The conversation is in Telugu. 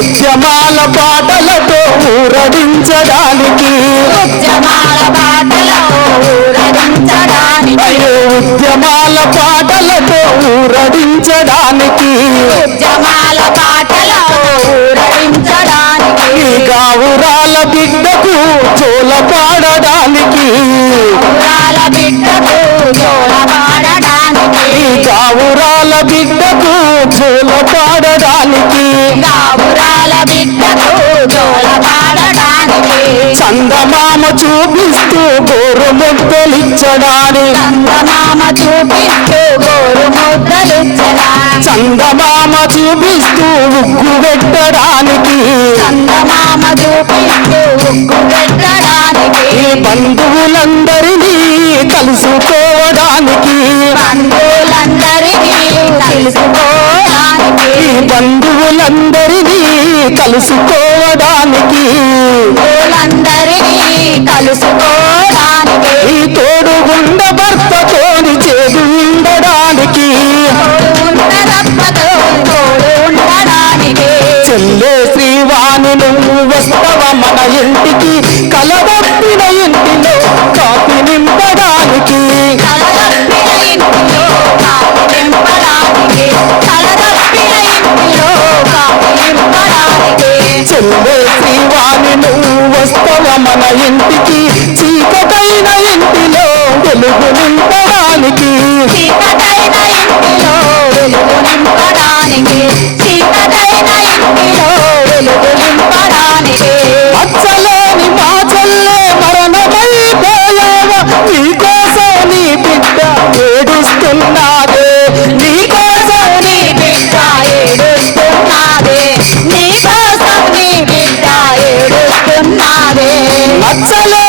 ఉద్యమాల పాటలతో ఊరడించడానికి ఉద్యమాల పాటలో ఊరడించడానికి ఉద్యమాల పాటలతో ఊరడించడానికి ఉద్యమాల పాటలో ఊరడించడానికి గావురాల బిడ్డకు జోల పాడడానికి ఊరాల బిడ్డకు జోల పాడడానికి గావురాల బిడ్డకు జోల పాడడానికి గావురాల బిడ్డకు జోల పాడడానికి చందమామ చూపిస్తూ గోరు ముద్దలిచ్చడానికి చందమామ చూపిస్తూ గోరు ముద్దలిచ్చడానికి చందమామ చూపిస్తూ ఉగ్గు పెట్టడానికి చందమామ చూపిస్తూ ఉగ్గు పెట్టడానికి బంధువులందరినీ కలుసుకోవడానికి బంధువులందరినీ తెలుసుకోవడానికి బంధువులందరినీ కలుసుకోవడానికి బంధువులందరినీ కలుసుకోవడానికి తోడుగుండ భర్తతోని చేదు ఉండడానికి చెల్లే శ్రీవాణి నువ్వు వస్తవ మన ఇంటికి కలదప్పిన ఇంటిలో కాపీ నింపడానికి చెల్లే శ్రీవాణి నువ్వు వస్తవ మన ఇంటికి చీకటైన ఇంటిలో వెలుగు నింపడానికి అచ్చలేని మా చెల్లె మరణమైపోయావ నీకోసం నీ బిడ్డ ఏడుస్తున్నాదే నీకోసం నీ బిడ్డ ఏడుస్తున్నాదే నీకోసం నీ బిడ్డ ఏడుస్తున్నాదే అచ్చలే